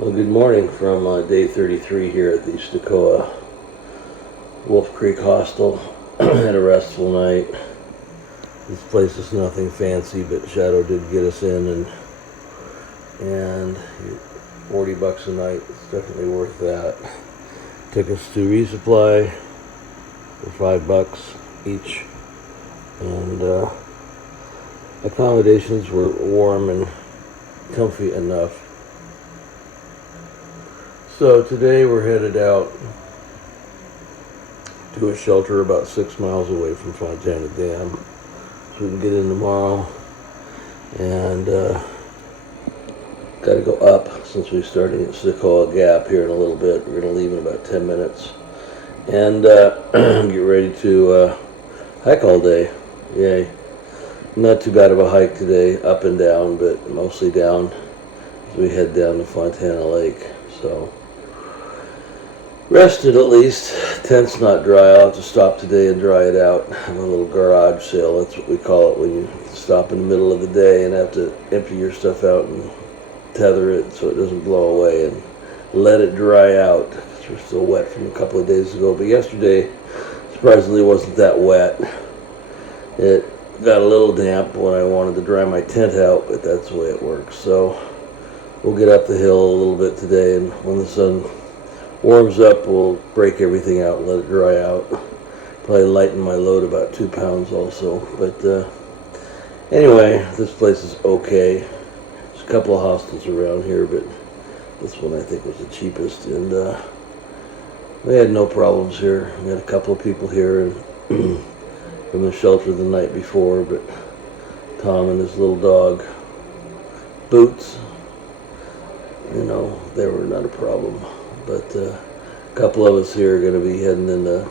Well, good morning from day 33 here at the Stacoa Wolf Creek Hostel. Had a restful night. This place is nothing fancy, but Shadow did get us in, and $40 a night. It's definitely worth that. Took us to resupply for $5 each, and accommodations were warm and comfy enough. So today we're headed out to a shelter about 6 miles away from Fontana Dam, so we can get in tomorrow. And got to go up since we're starting at Stacoa Gap here in a little bit. We're going to leave in about 10 minutes and get ready to hike all day. Yay. Not too bad of a hike today, up and down, but mostly down as we head down to Fontana Lake. So rested at least. Tent's not dry. I'll have to stop today and dry it out. Have a little garage sale. That's what we call it when you stop in the middle of the day and have to empty your stuff out and tether it so it doesn't blow away and let it dry out. We're still wet from a couple of days ago, but yesterday surprisingly wasn't that wet. It got a little damp when I wanted to dry my tent out, but that's the way it works. So we'll get up the hill a little bit today, and when the sun warms up, we'll break everything out and let it dry out. Probably lighten my load about 2 pounds also. But anyway, this place is okay. There's a couple of hostels around here, but this one I think was the cheapest, and we had no problems here. We had a couple of people here and from the shelter the night before, but Tom and his little dog Boots, they were not a problem. But a couple of us here are going to be heading into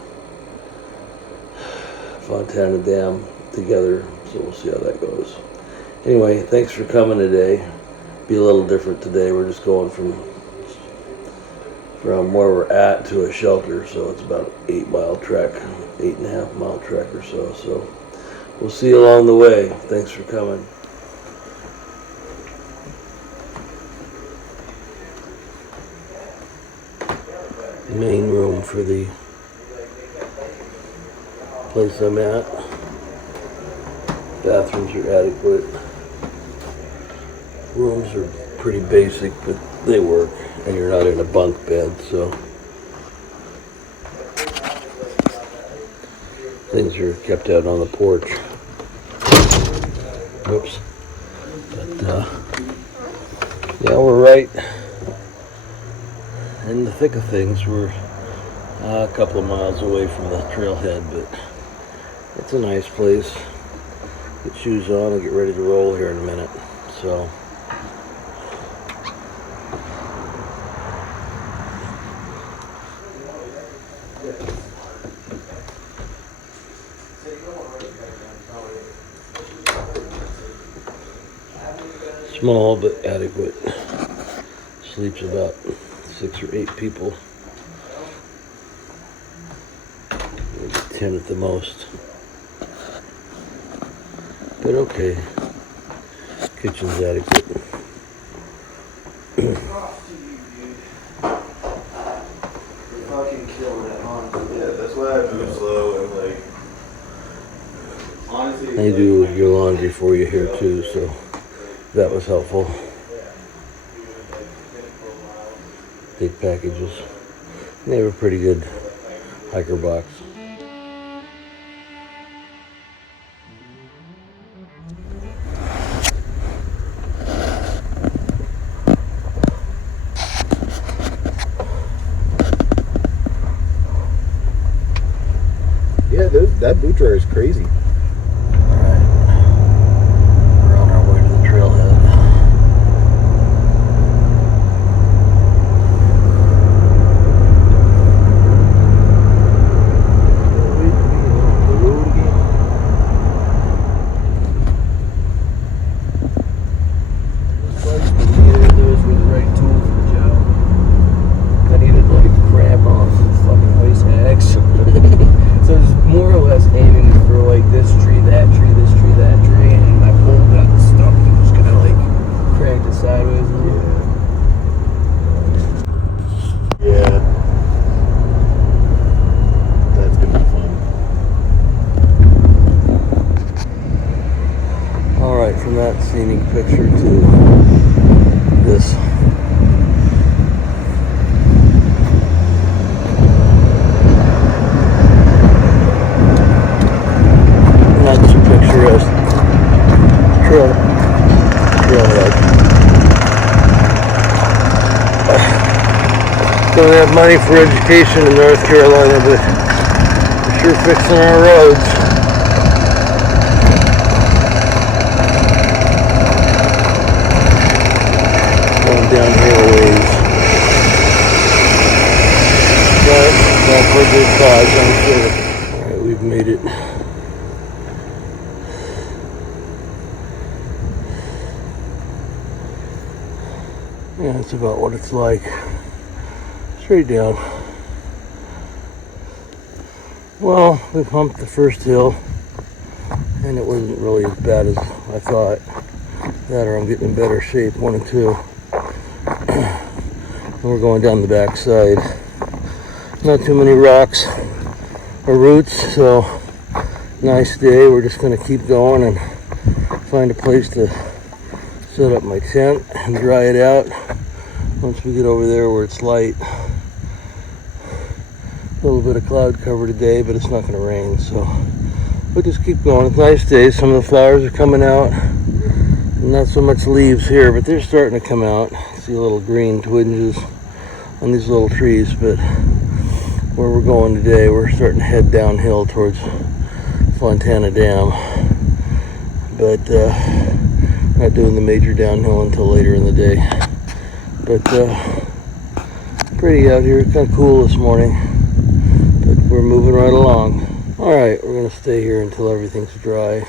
Fontana Dam together, so we'll see how that goes. Anyway, thanks for coming today. Be a little different today. We're just going from where we're at to a shelter, so it's about an 8-mile trek, 8.5-mile trek or so. So we'll see you along the way. Thanks for coming. Main room for the place I'm at. Bathrooms are adequate. Rooms are pretty basic, but they work, and you're not in a bunk bed, so things are kept out on the porch. Whoops. But yeah, we're right in the thick of things. We're a couple of miles away from the trailhead, but it's a nice place. Get shoes on and get ready to roll here in a minute. So small but adequate. Sleeps about 6 or 8 people. Maybe 10 at the most. But okay. Kitchen's adequate. Fucking killing it, honestly. Yeah, that's why I move slow and honestly. They do your laundry for you here too, so that was helpful. Big packages. And they have a pretty good hiker box. Yeah, that boot dryer is crazy. Alright. We're on our way to the trailhead. So it's more or less aiming for like this trailhead. Don't have money for education in North Carolina, but we're sure fixing our roads. Going downhill ways. But not for a good cause, I'm sure. Alright, we've made it. Yeah, that's about what it's like. Straight down. Well, we've humped the first hill, and it wasn't really as bad as I thought. That or I'm getting in better shape, 1 and 2. And we're going down the back side. Not too many rocks or roots, so nice day. We're just going to keep going and find a place to set up my tent and dry it out once we get over there where it's light. A little bit of cloud cover today, but it's not going to rain, so we'll just keep going. It's a nice day. Some of the flowers are coming out. Not so much leaves here, but they're starting to come out. See little green twinges on these little trees, but where we're going today, we're starting to head downhill towards Fontana Dam, but not doing the major downhill until later in the day. But pretty out here. It's kind of cool this morning, but we're moving right along. All right, we're gonna stay here until everything's dry.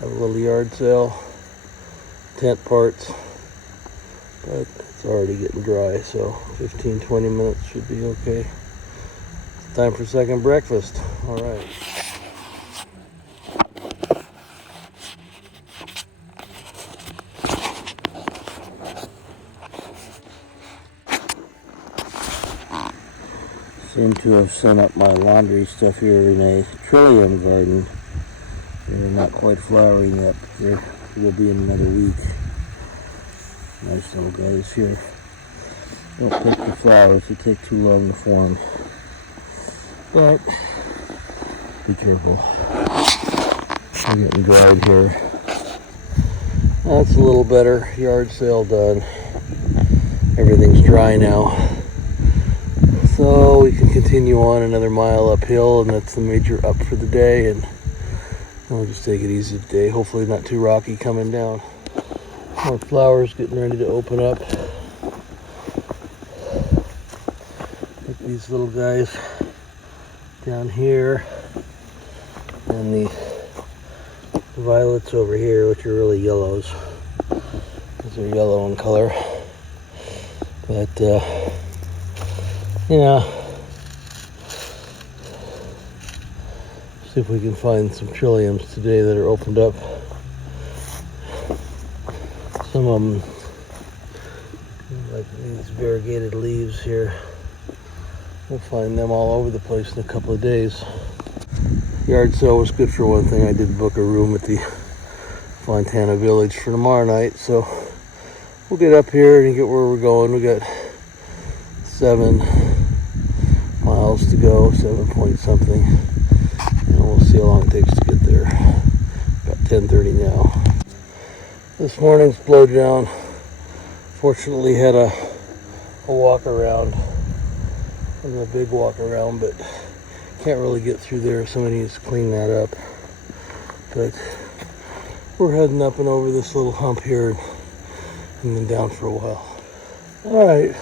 Have a little yard sale, tent parts, but it's already getting dry, so 15-20 minutes should be okay. It's time for second breakfast. All right. Seem to have sent up my laundry stuff here in a trillium garden. They're not quite flowering yet. They will be in another week. Nice little guys here. Don't pick the flowers, they take too long to form. But be careful. We're getting dried here. That's a little better. Yard sale done. Everything's dry now. So we can continue on another mile uphill, and that's the major up for the day, and we'll just take it easy today. Hopefully not too rocky coming down. More flowers getting ready to open up. Look at these little guys down here, and the violets over here, which are really yellows. These are yellow in color, but yeah, see if we can find some trilliums today that are opened up. Some of them, like these variegated leaves here, we'll find them all over the place in a couple of days. Yard sale was good for one thing. I did book a room at the Fontana Village for tomorrow night, so we'll get up here and get where we're going. We got 7 miles to go, 7 point something, and we'll see how long it takes to get there. About 10:30 now. This morning's blowdown fortunately had a walk around. It was a big walk around, but can't really get through there. Somebody needs to clean that up. But we're heading up and over this little hump here and then down for a while. All right,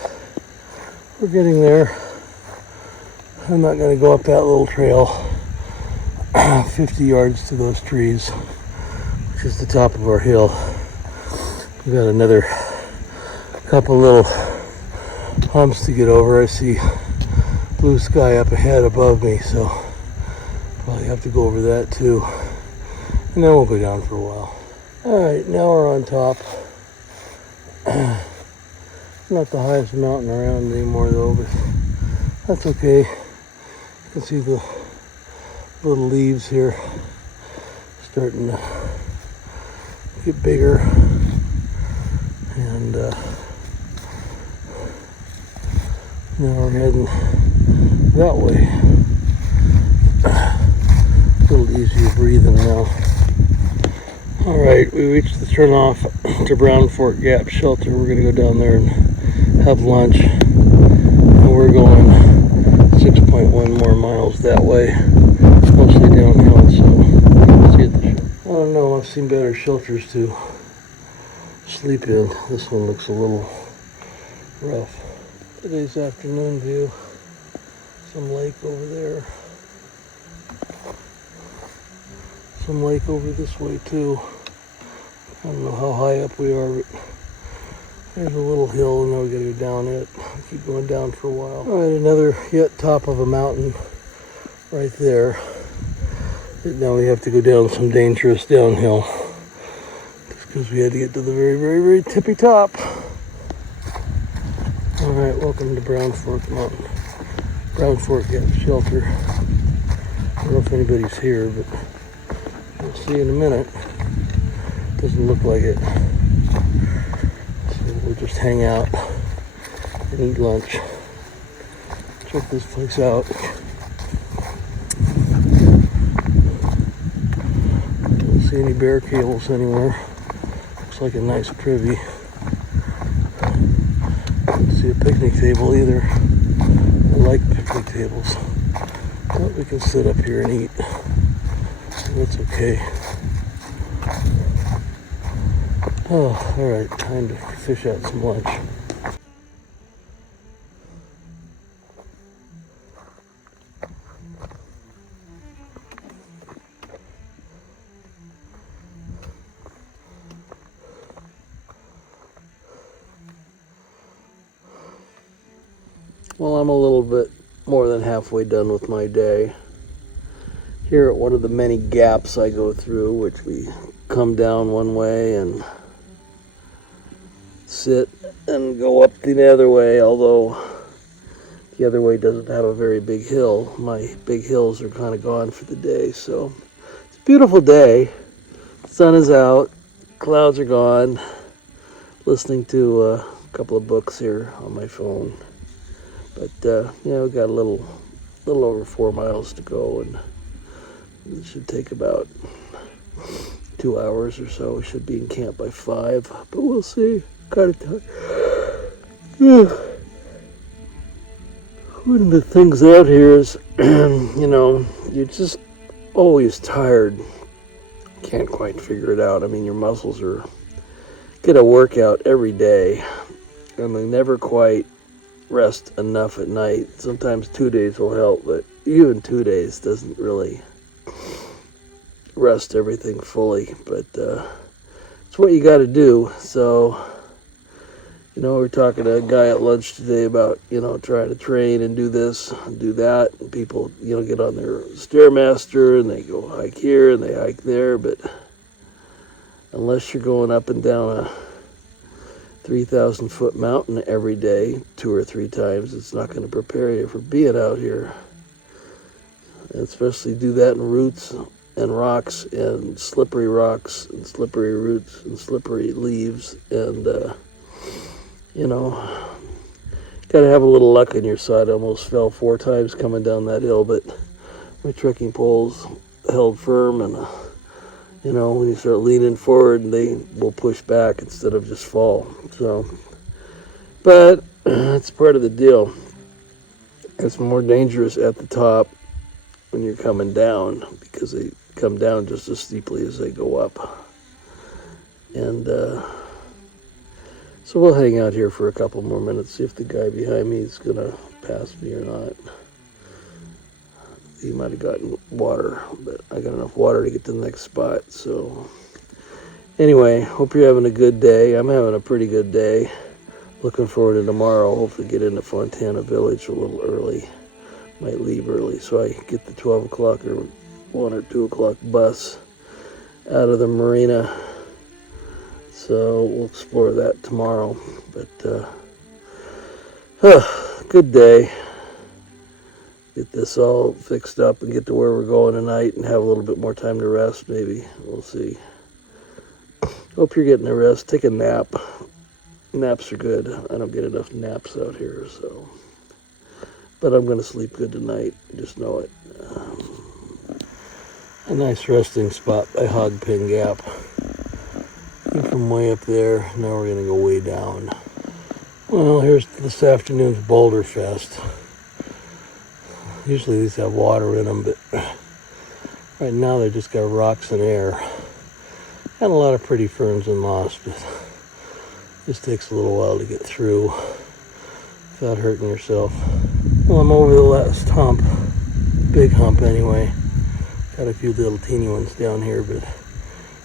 we're getting there. I'm not going to go up that little trail 50 yards to those trees, which is the top of our hill. We've got another couple little humps to get over. I see blue sky up ahead above me, so probably have to go over that too. And then we'll go down for a while. All right, now we're on top. Not the highest mountain around anymore though, but that's okay. You can see the little leaves here starting to get bigger, and now we're heading that way. A little easier breathing now. Alright, we reached the turnoff to Brown Fork Gap Shelter. We're going to go down there and have lunch. And we're going 6.1 more miles that way. Mostly downhill, so see you at the shelter. I don't know, I've seen better shelters to sleep in. This one looks a little rough. Today's afternoon view. Some lake over there. Some lake over this way too. I don't know how high up we are, but there's a little hill and then we gotta go down it. Keep going down for a while. Alright, another yet top of a mountain right there. And now we have to go down some dangerous downhill. Just because we had to get to the very, very, very tippy top. Alright, welcome to Brown Fork Mountain. Brown Fork Gap Shelter. I don't know if anybody's here, but we'll see in a minute. Doesn't look like it. So we'll just hang out and eat lunch. Check this place out. Don't see any bear cables anywhere. Looks like a nice privy. Don't see a picnic table either. I like picnic tables. But we can sit up here and eat. That's okay. Oh, alright, time to fish out some lunch. Well, I'm a little bit more than halfway done with my day. Here at one of the many gaps I go through, which we come down one way and sit and go up the other way, although the other way doesn't have a very big hill. My big hills are kind of gone for the day, so it's a beautiful day. The sun is out, clouds are gone. Listening to a couple of books here on my phone. But we got a little over 4 miles to go, and it should take about 2 hours or so. We should be in camp by 5, but we'll see. Kind of tired. One of the things out here is, you're just always tired. Can't quite figure it out. I mean, your muscles get a workout every day, and they never quite rest enough at night. Sometimes 2 days will help, but even 2 days doesn't really rest everything fully. But it's what you got to do. So, we're talking to a guy at lunch today about, trying to train and do this and do that. And people, get on their Stairmaster and they go hike here and they hike there. But unless you're going up and down a 3,000 foot mountain every day, 2 or 3 times, it's not going to prepare you for being out here. And especially do that in roots and rocks and slippery rocks and slippery roots and slippery leaves. And, got to have a little luck on your side. I almost fell 4 times coming down that hill, but my trekking poles held firm, and when you start leaning forward, they will push back instead of just fall. So, but it's part of the deal. It's more dangerous at the top when you're coming down, because they come down just as steeply as they go up. And so we'll hang out here for a couple more minutes, see if the guy behind me is gonna pass me or not. He might have gotten water, but I got enough water to get to the next spot. So anyway, hope you're having a good day. I'm having a pretty good day. Looking forward to tomorrow. Hopefully get into Fontana Village a little early. Might leave early so I get the 12 o'clock or 1 or 2 o'clock bus out of the marina. So we'll explore that tomorrow. But good day. Get this all fixed up and get to where we're going tonight and have a little bit more time to rest, maybe. We'll see. Hope you're getting a rest. Take a nap. Naps are good. I don't get enough naps out here, so. But I'm going to sleep good tonight. Just know it. A nice resting spot by Hog Pen Gap. Came from way up there. Now we're gonna go way down. Well, here's this afternoon's Boulder Fest. Usually these have water in them, but right now they just got rocks and air. And a lot of pretty ferns and moss, but this takes a little while to get through without hurting yourself. Well, I'm over the last hump. Big hump anyway. Got a few little teeny ones down here, but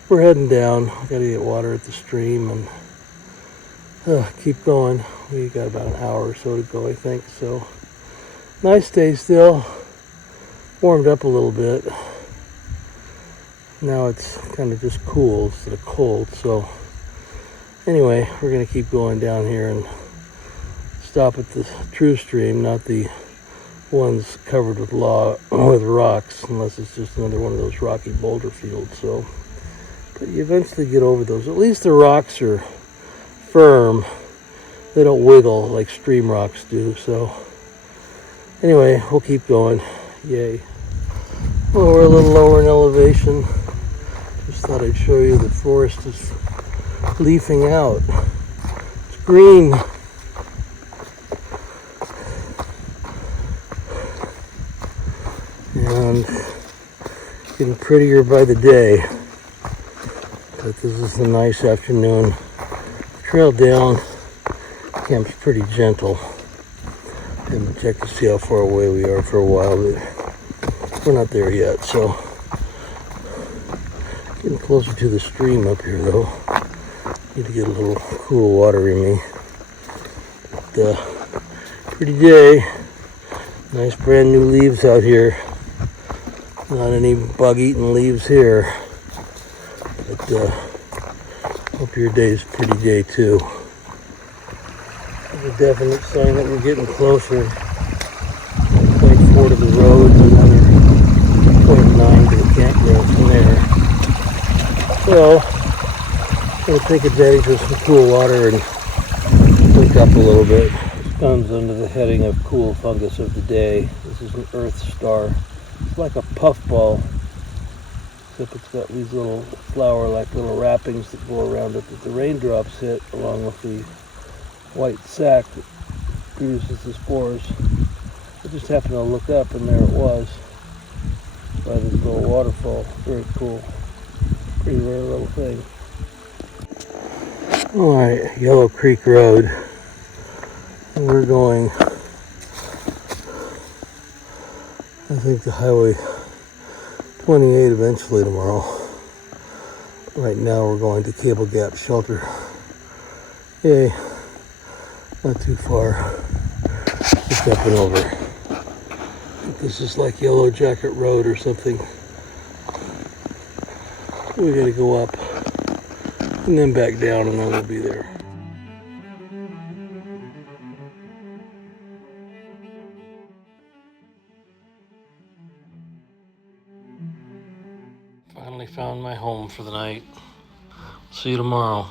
we're heading down. Gotta get water at the stream and keep going. We got about an hour or so to go, I think. So nice day still. Warmed up a little bit. Now it's kind of just cool instead of cold. So anyway, we're gonna keep going down here and stop at the true stream, not the ones covered with rocks, unless it's just another one of those rocky boulder fields. So, but you eventually get over those. At least the rocks are firm. They don't wiggle like stream rocks do. So anyway, we'll keep going. Yay. Well, we're a little lower in elevation. Just thought I'd show you the forest is leafing out. It's green. And getting prettier by the day. But this is a nice afternoon. Trail down. Camp's pretty gentle. Haven't checked to see how far away we are for a while, but we're not there yet. So getting closer to the stream up here, though. Need to get a little cool water in me. But, pretty day. Nice brand new leaves out here. Not any bug-eaten leaves here. But hope your day's a pretty day too. There's a definite sign that we're getting closer. 1.4 to the road, another 0.9 to the campground from there. So, I'm going to take advantage of some cool water and wake up a little bit. Sun's under the heading of cool fungus of the day. This is an earth star. It's like a puffball, except it's got these little flower-like little wrappings that go around it that the raindrops hit, along with the white sac that produces the spores. I just happened to look up, and there it was, by this little waterfall. Very cool. Pretty rare little thing. Alright, Yellow Creek Road. And we're going, I think, to Highway 28 eventually tomorrow. Right now we're going to Cable Gap Shelter. Yay. Not too far. Just up and over. I think this is like Yellow Jacket Road or something. We gotta go up and then back down, and then we'll be there. Finally found my home for the night. See you tomorrow.